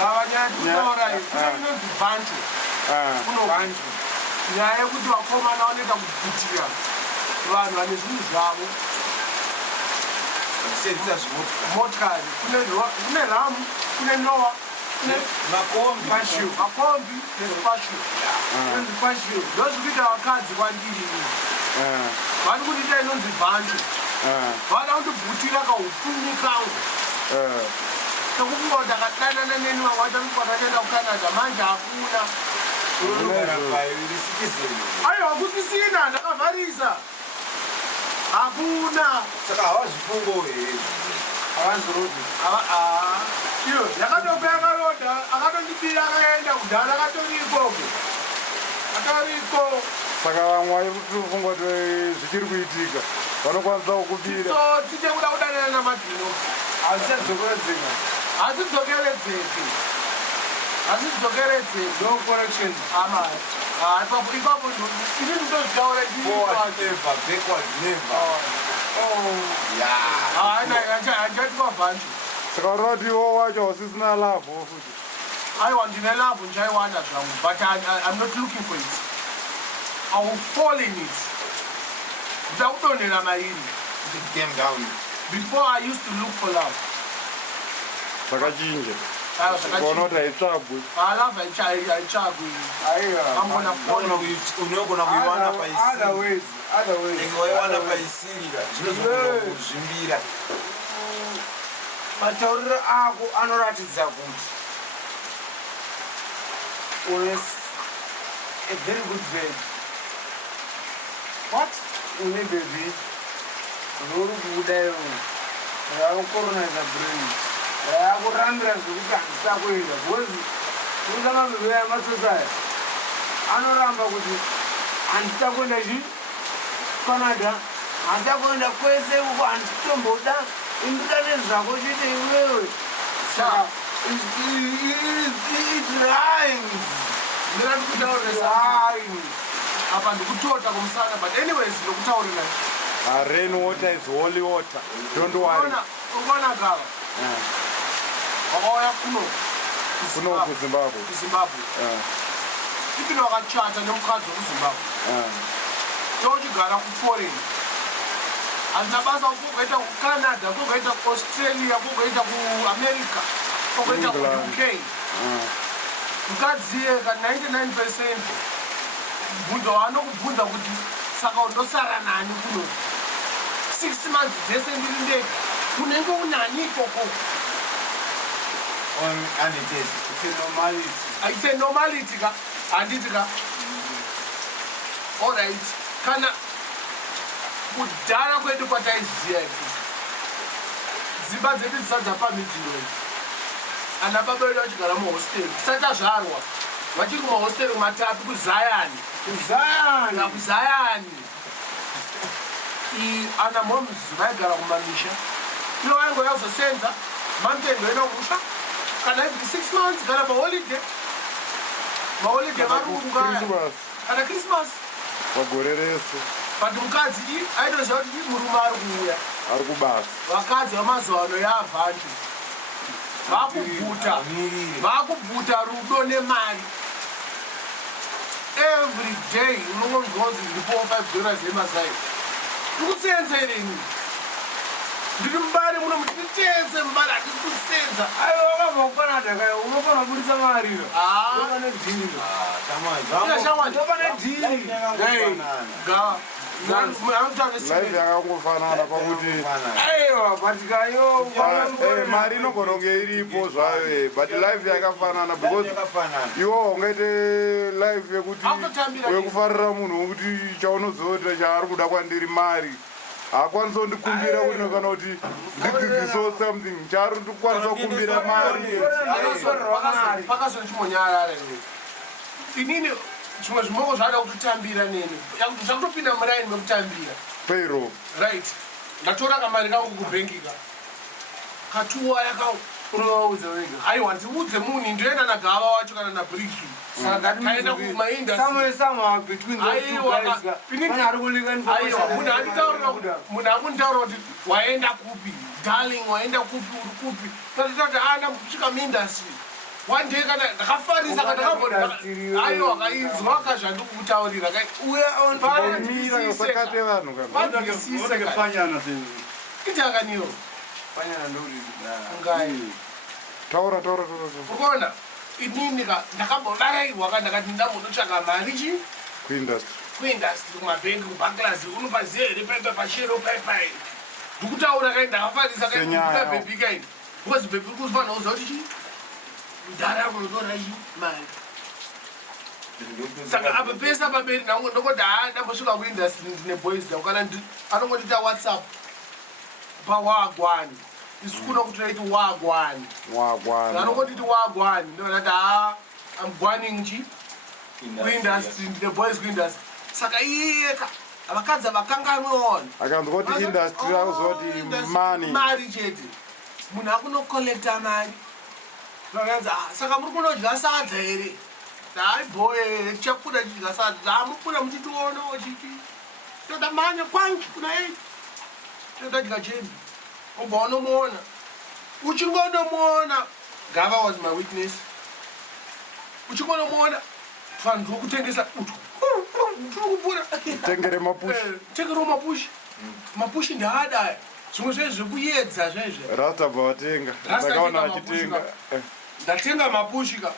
Gavanyatutora kunonzi bhantu. Kuno bhantu. Nyaya yekuti vakomana vanoita kubvutira vanhu vane zvinhu zvavo. Motikari. Kune ramu, kune nowa, kune makombi nespashu. Ndozvikuita vakadzi kwandiri. Vari kundiita inonzi bhantu. Vada kundibvutira kaupunyu kangu. Sekufunga kuti akadanana neni vamwe vachamukwana kuenda kucanada manje hakuna. Aiwa kusisina ndakavharisa. Hakuna. Saka havazvifungo here. Havanzorodi. Iyo yakatope akaroda akatondibira akaenda kudhara akatori ikoko. Atoriko. Saka vamwe vaikufunga kuti zvichiri kuitika vanokwanisa kukubira. So tichekuda kudanana namadhino. Hazvichadzokeredzeka. Hazvidzokeredzeki. Hazvidzokeredzeki. No correction. Amai. Ipapo ini ndozvitaura Forward never, backward never. handati mabhanji. Saka urova kuti iwo wacho usisina lavhu futi. Aiwa ndine lavhu ndichaiwana zvangu, but I'm not looking for it. I will fall in it. Ndida kudonhera mairi. Came down. Before I used to look for love. Zvakachinja. Kuona kuti haitsvagwi. Love haitsvagwi. Unogona kuiwana paisiri. Other ways. Waiwana paisirika zvinozogona kuzvimbira. Matauriro ako anoratidza kuti une a very good bed. What? Une baby rori kubuda iwo rakukoroniza brain rakurambira zvekuti handisa kuenda because kuita mabebe yamatsosaya anoramba kuti handisa kuenda Canada, handisa kuenda kwese uko handitomboda induda nezvako chete iwewe. Saka it rhymes. Apa ndikutota kumusana, but anyways ndokutaurira. Rain water is holy water. Don't worry. Ubona gava. Wakauya kuno kuZimbabwe. kuZimbabwe. Ipino wakachata nemukadzi wekuZimbabwe. Tochigara kuforeign. Handina basa kugoita kuCanada, kugoita kuAustralia, kugoita kuAmerica, kugoita kuUK. Mukadzi yeka 99% mubvunzo waanokubvunza kuti saka undosara nani kuno 6 months dzese ndiri ndega, unenge unani ikoko? And it is. It's a normality. It's a normality ka. Handiti ka. All right. Kana kudhara kwedu kwataiziva isusu. Dzimba dzedu dzisadza pamidziro idzi. Ana baba vedu vachigara muhosteri. Tisati tazvarwa vachiri kumahosteri matapi kuZayani. kuZayani. Ana moms vaigara kumamisha. Ivo vaingoya kuzosenza. Mamutendo enda kumusha. Kana every 6 months kana maholiday. Maholiday varungaya. Kana Christmas. Pagore rese. But mukadzi aitoziva kuti murume ari kuuya. Ari kubasa. Vakadzi vamazuva ano yaavhanju. Vakubvuta rudo nemari. Every day unongonzi ndiripo $5 yeMasai. Ndikusenzerenyi. Ndiri mubari muno mutitenze mubari handisi kusenza. Aiwa wakabva kuCanada kaya unokona kubudisa mari iyo. Ndopane dhiri. Ndopane dhiri. Life yakangofanana pakuti Aiwa but kayo mari inogona kunge iripo zvayo but life yakafanana because iwo ungaite life yekuti wekufarira munhu wekuti chaunozoita chaari kuda kwandiri mari haakwanisa kundikumbira kuti kana kuti ndidzidziso something chaari ndikukwanisa kukumbira mari. Pakazonchimonyarara inini zvimwe zvimoko zvada kutotambira neni zvakutopinda muraini mekutambira payroll right. Ndatora kamari kangu kubhenkika katuwa yakaunovaudza wega. Aiwa ndiudze munhu ndoenda nagava wacho kana nabriki kaenda kumaindasimunhu akunditaurira kuti waenda kupi darling, waenda kupi uri kupi tatitati anda kusvika muindastry one day kana ndakafarisa kana ndakambona aiwa kaizwa kazvandikutaurira kai uya on mira yosakate vanhu kana fanyana seni itakaniyo fanyana ndori ngai taura ukaona inini ndakambodarairwa ka ndakati ndambonotsvaka mari chi kuindustry kumabhengi kubhaklazi unopaziva here pepe pashero paipai ndikutaura kai ndakafarisa kaikuta bhebi kaini because bhebi kufanira kuziva kuti chi mudhara kunotora chi mari saka apa pesa pamberi ndokoti ndambosvika kuindustry ndine boys dzao kana anongondita whatsapp pawagwani isi kuno kuti taiti wagwani anongonditi wagwani ndonati I'm gwaning chi kuindustry ndine boys kuindustry saka iyeka vakadzi vakanganweona akanzokoti industry akuzoti mari chete munhu akunokolekta mari vakanzi saka muri kunodya sadza here hai boye tichakuda chidya sadza mukuna muchitiono chiti toda manya kwangi kuna 8 todadya chembi obva unomuona uchingonomuona Gava was my witness uchingonomuona vanhu ndiri kutengesa utu tengere mapushi ndaadaya zvimwe zvezvi zvekuyedza zvezve rasta bvawatenga ndakaona achitenga ndatenga mapushi ka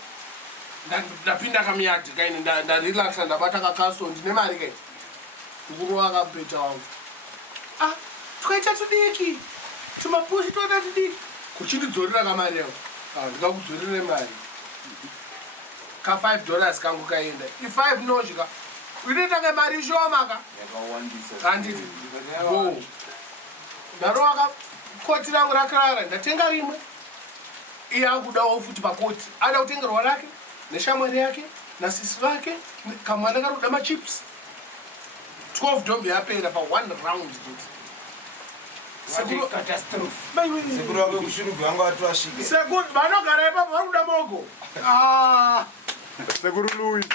ndapinda kamuyadhi kaini ndarelaxa ndabata kakaso ndine mari kai mukuru wakapeta wangu tikaita tudiki tumapushi toda tudiki kuchindidzorera kamari yangu ndikakudzorere mari ka $5 kangu kaenda i5 nozvika unoita mari shoma ka handiti ndarowaka koti rangu rakarara ndatenga rimwe iye akudawo futi pakoti ada kutengerwa rake neshamwari yake nasisi vake kamwana kari kuda machips 12 dombi yapera pa 1 round vanogara ipapo vari kuda mogo sekuru Louis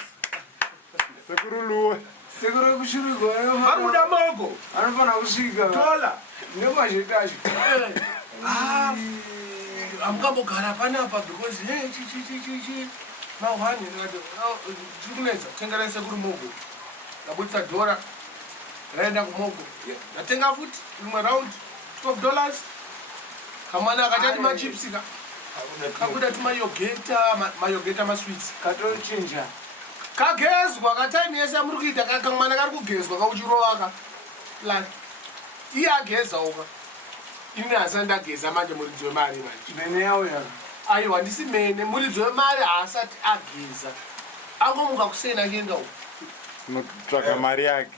sekuru Louis sekuru kushurugwa vari kuda mogo anofana kusvika tola nemazhetacho amukambogara panapa because chichichichichi mahwani tiri kunetsa tengerai sekuru mogo ndabudisa dhora raenda kumogo ndatenga futi rimwe round $12 kamwana akachati machipsika kakuda tumayogeta maswits katochinja kagezwa kataimi yese muri kuita kamwana kari kugezwa kauchirovaka like iye agezaoka ini hasa ndageza manje muridzi wemari manje mene yawo yaka aiwa ndisi mene muridzi wemari haasati ageza angomuka kusena achienda uko notsvaka mari yake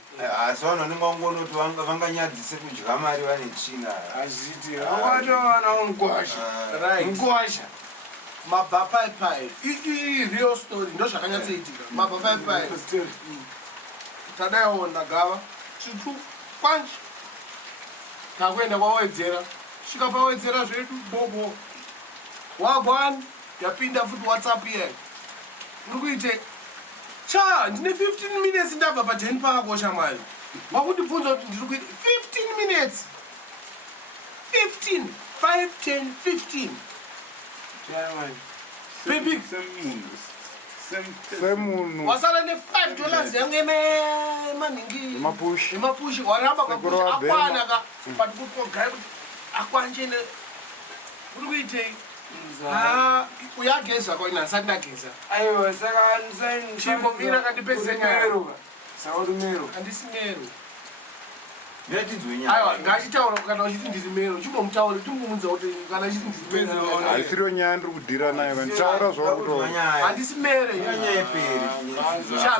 asi vanonengangonoti vanganyadzise kudya mari vane china azviti vangatovana ngwasha mabhapaipai real story ndo zvakanyatsoitika mabhapaipai tadaiwo ndagava chitu kwanji takuenda kwawedzera svika pawedzera zvedu bobo wagwani yapinda futi whatsapp iyayi uri kuite ndine 15 minutes ndabva pa10 pako shamwari wakundibvunza kuti ndiri kuita 15 minutes 15 5 10 15 baby semunhu wasala ne$5 yangu emapushi waramba akwana ka but kutogai kuti akwanje ne uri kuitei uyageza kwaina asati ndageza aiwa saka chimbomira kandipedze nyaya saka uri mero handisi mero ndatidzwe aiwa ngachitaura kana uchiti ndiri mero chimbomutauri timbomunza kuti kana uchiti ndiri mero haisiriyo nyaya ndiri kudhira nayo kanitaura zvakuto handisi mere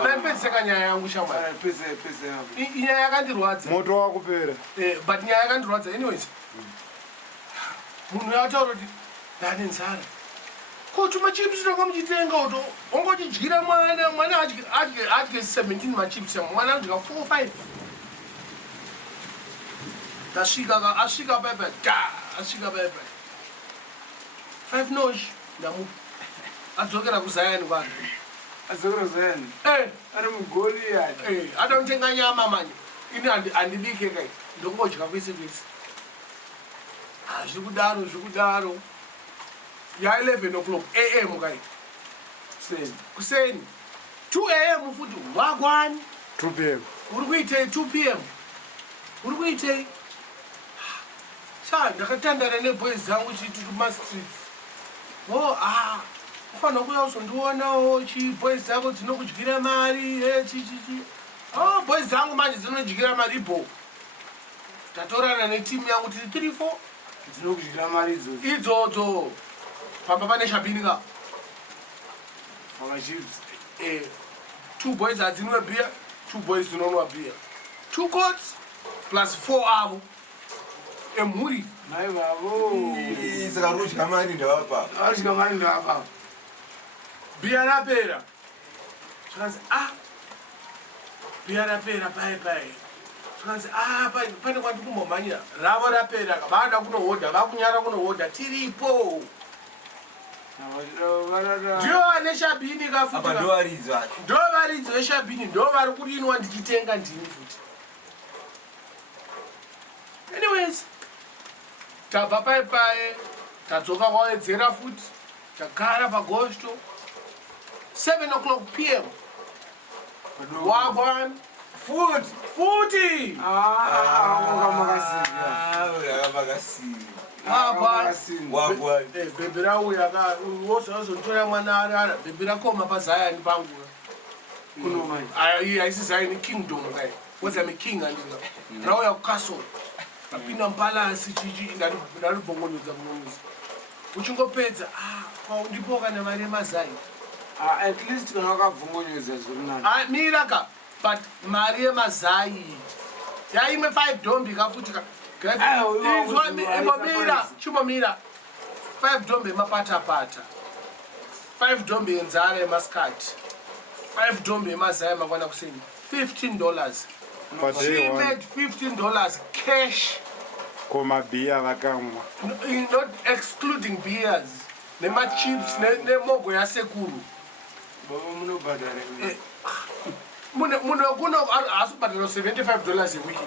maipedziseka nyaya yangu shamwari inyaya yakandirwadza moto wakupera but nyaya yakandirwadza anyways munhu yataura kuti ndane nzara kuti machips tanga muchitenga uto ongochidyira mwana adye 17 machips mwana adya 4-5 asvika baibai asvika baibai 5 nosh ndamupa adzokera kuzayani kwake adzokera kuzayani ari mugoli yani adamutenga nyama manje ini handidike kai ndokungodya kwese kwese zviri kudaro ya 11 o'clock am kai kuseni 2 am futhi wakwani 2 p.m. uri kuitei 2 p.m. uri kuitei ndakatandara neboys dzangu chiti kumastreets ufanira kuya uzondionawo chiboys dzako dzinokudyira mari chichichi boys dzangu manje dzinodyira mari bo tatorana netimu yangu tiri 3-4 dzinokudyira mari idzodzo pamba pane shabini ka 2 boys hadzinwe beer 2 boys dzinonwa beer 2 coats plus 4 avo emhuri mai vavo saka rudya mari ndavapa beer rapera zvakanzi beer rapera pai zvakanzi pane kwandikumbomhanyira ravo rapera vada kunohodha vakunyara kunohodha tiripo ndiyo vane shabini ndo varidzi veshabini ndo vari kurinwa ndichitenga ndini futi anyways tabva paipai tadzoka kwawedzera futi tagara pagosto 7 o'clock p.m. wagwan futi bhebhi rauya wozontora mwana arara bhebhi rakoma pazayani pangu haisi zayani kingdom kai wozame king andika rauya kukastle apinda mupalasi chichi ndaribhongonodza munomuzi uchingopedza ndipo kana mari yemazai at least kana wakabvongonyodza zviri nani miraka but mari yemazai yaimwe 5 dombi kafutika imbomira chimbomira 5 dombi emapatapata 5 dombi enzara yemaskati 5 dombi emazai makwana kuseni $15 she made $15 cash komabhiya vakamwa not excluding beers nemachips nemogo yasekuru munhu asibhadhara $75 a week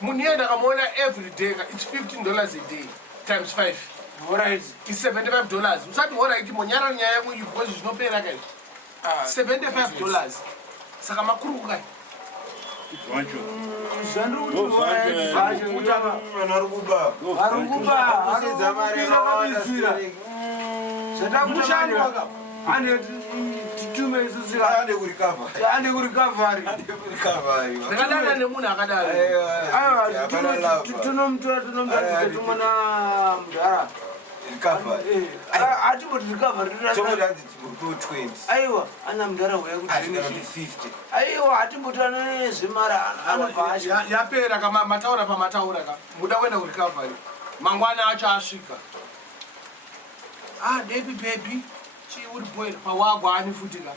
munhu iye ndakamuona every day it's $15 a day times 5 alright it's $75 usati alright monyara nyaya yangu ibhozi zvinopera kai $75 saka makuru kai ndakadana nemunhu akadatonomutara aiwa ana mudhara aiwa atimbotora nezvemara yapera kama mataura pamataura ka muda kuenda kurikavari mangwana acho asvika baby chiuri boy pawagwani futi ka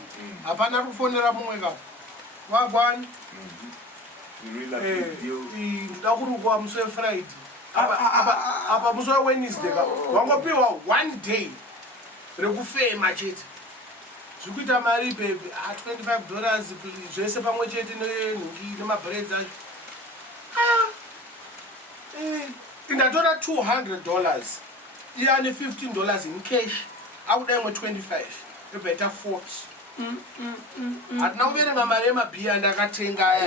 hapana kufonera mumwe ka wagwani nda kurukwa musi wefriday apa musi wewednesday ka wangopiwa 1 day rekufema chete zvikuita mari baby $25 zvese pamwe chete nenhungi nemabreads acho ndatora $200 iye ane $15 in cash akuda imwe 25 rebeta 40 hatina kuverenga mari yemabhiya ndakatenga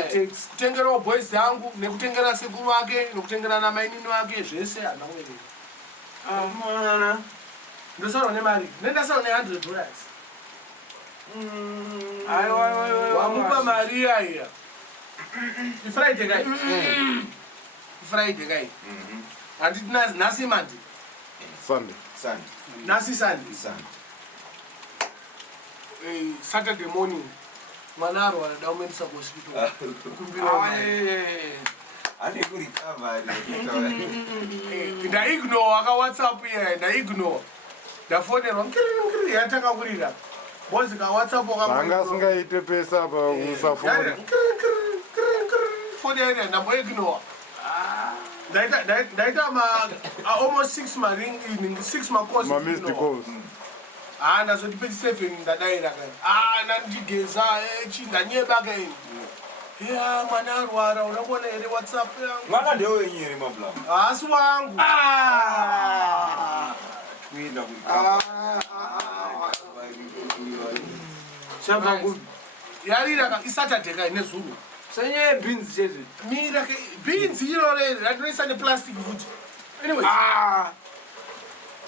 kutengerawo boys dzangu nekutengera sekuru wake nekutengera namainini wake zvese hatina kuverenga ndosaura nemari nendasaura ne$100 wamupa mari yaiya ifriday kai ifriday kai handiti nhasi mandi nhasi sunday Saturday morning mwana arwara daumeendesa kuhospital ndaignore akawhatsapp iya ndaignore ndafonerwa yatanga kurira bozi kawhatsapp anga asingaite pesa apa usafona foni yaida ndamboignore ndaita almost 6 maring 6 macalls ndazoti peti 7 ndadaira kai nandigeza ndanyeba kai mwana arwara unangona here whatsapp yangu mwana ndewenyere mabla hasi wangu yarira isaturday kai nezuro sanye beans chete mira ke beans irore ratinoisa neplastic futi anyway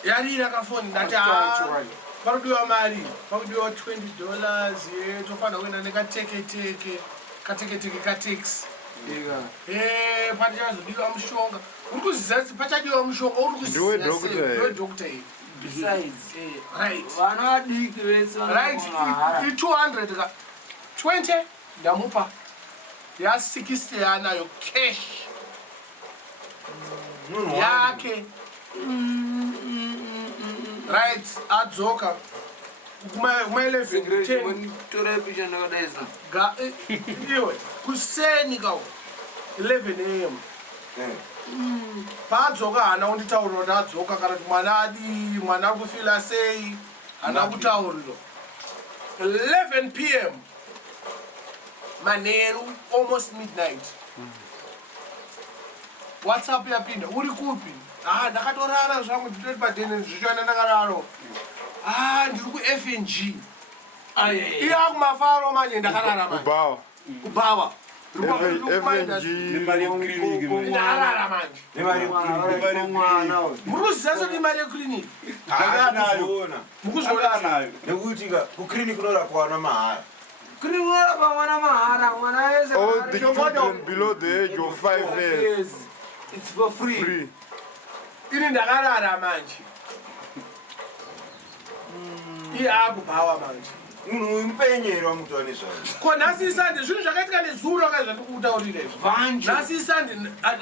yarira kafoni ndati pakudiwa mari pakudiwa $20 tofanira kuenda nekateketeke kataxi pachazodiwa mushonga uri kuziva pachadiwa mushonga uri kuzivaedokta iyi vana vadiki vese i200 ka 20 ndamupa ya60 yanayo cash yake right adzoka iwe kuseni kawo 11 am paadzoka hana kunditaurira kuti adzoka kana kuti mwana adii mwana ari kufila sei hana kutauriro 11 p.m. manheru almost midnight whatsapp yapinda uri kupi ndakatorara zvangu nditoti padhene zvichona ndakararo ndiri kuFNG iye akumafaro manje ndakarara kubawa ndakarara manje muri kuziva soti imari yekliniki mukuzvionayo nekuti kukliniki unorapwa wana mahara all the children below the age of 5 years it's for free. ini ndakarara manje iye akubhawa manje munhu mupenyerwa mutone zvavo ko nhasi isande zvinhu zvakaitika nezuro kazvatikutaurire nhasi isande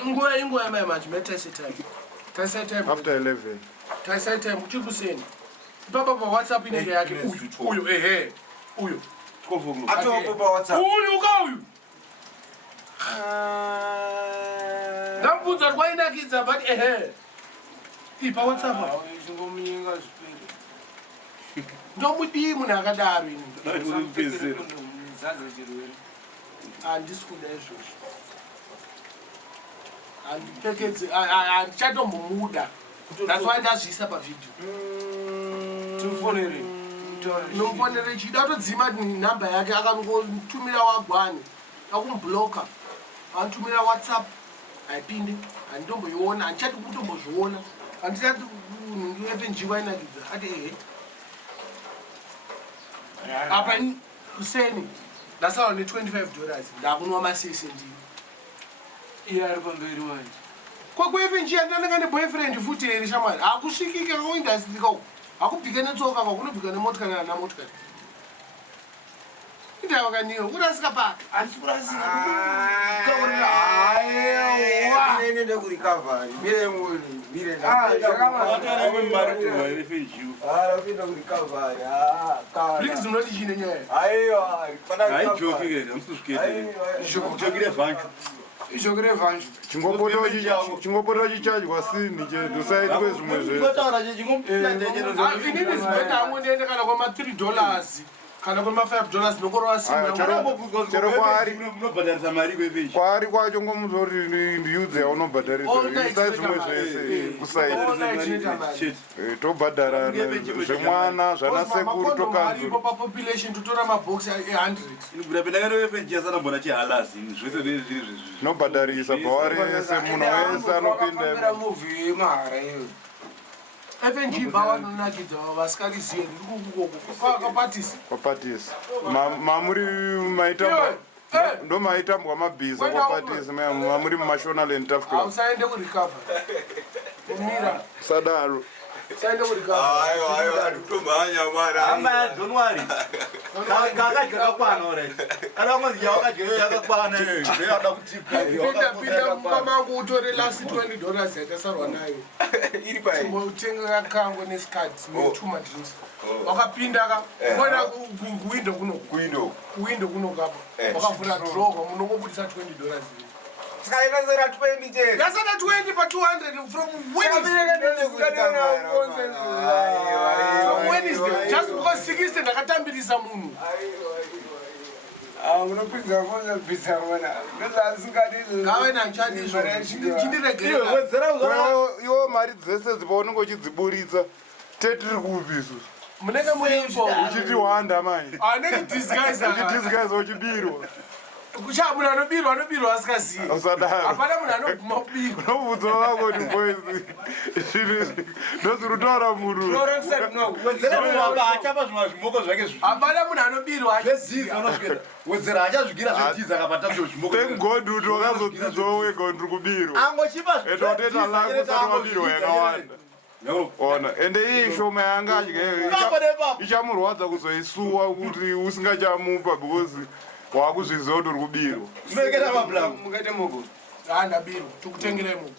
nguva inguva yamai manje metaisai time after 11 taisai time uchiri kuseni ipapa pawhatsapp inenge yake uyu uyu atopo pawhatsapp uyu kauyu ndamubvunza kuti kwainakidza but pawhatsapp ndomudii munhu akadaro ini handisi kuda izvozvo handipfekedze handichatombomuda that's why ndazviisa pavidhio nomufonere chida todzima nhamba yake akangotumira wagwani akumubloka anotumira whatsapp haipinde handitomboiona handichati kutombozviona handisati FNG wainakidza ati apa kuseni ndasaura ne$25 ndakunwa masese ndii iye ari pamberi wanje kwakuFNG andinanga neboyfriend futi here shamwari hakusvikike kakuindastri kako hakubhike netsoka kako kunobhika nemotikari kana namotikari indava kaniro kurasika paka handisi kurasika nende kurikavari bricks unoti chine nyaya ishokere vhanju chingopota chichadywa sini chedusaitwe zvimwe inini zibeta hamwe ndiende kana kwama$3 kana kwama$5 nokorova kwaari kwacho ngomuzoti ndiyudze yaunobhadharisa isai zvimwe zvese kusaiti tobhadhara zvemwana zvana sekuru tokanzura population totora mabhoxi e100 nobhadharisa pavari yese munhu wese anopinda FNG vawanonakidza vasikarizive kwapatisi mamuri maitambwa ndo maitambwa mabhiza kwapatisi mamuri mumashonaland taf club usaende kurecover umira sadaro saende kurecover tomhanya mwana don't worry kakadya kakwana already kana mwanzi yakadya yakakwana yada kutipa pinda mumba mangu utore last $20 yatasarwa nayo iri pai utenga kakango nesikati netuma drinks wakapinda ka kwenda kuwindo kuno kapa wakavhura droga munongobudisa $20 sikaenazera 20 chete yasada 20 pa200 from Wednesday just because 60 ndakatambirisa munhu unopinza fonza bhisa mwana ndozasingadi gawe nachadizvo chindiregera iwo mari dzese dzipaunenge uchidziburitsa tetiri kuupisu munenge muripo uchitiwanda mai anenge disguise uchidisguise uchibirwa kucha munhu anobirwa asikazivi usadaro hapana munhu anoguma kubirwa unobvunza vako kuti boys ndozviri kutaura munhu achapa zvimwe zvimoko zvake hapana munhu anobirwa wedzera achazvikira zvetiza kapatazvo zvimoko thank god kuti wakazodzidzawo wega ndiri kubirwa angochipa etoteta lako usati wabirwa yakawanda ona ende iyi shoma yanga adyayo ichamurwadza kuzoisuwa kuti usingachamupa because wakuzviziva kuti uri kubirwa munoeketa mablanco mukaite moko handabirwa tikutengeremo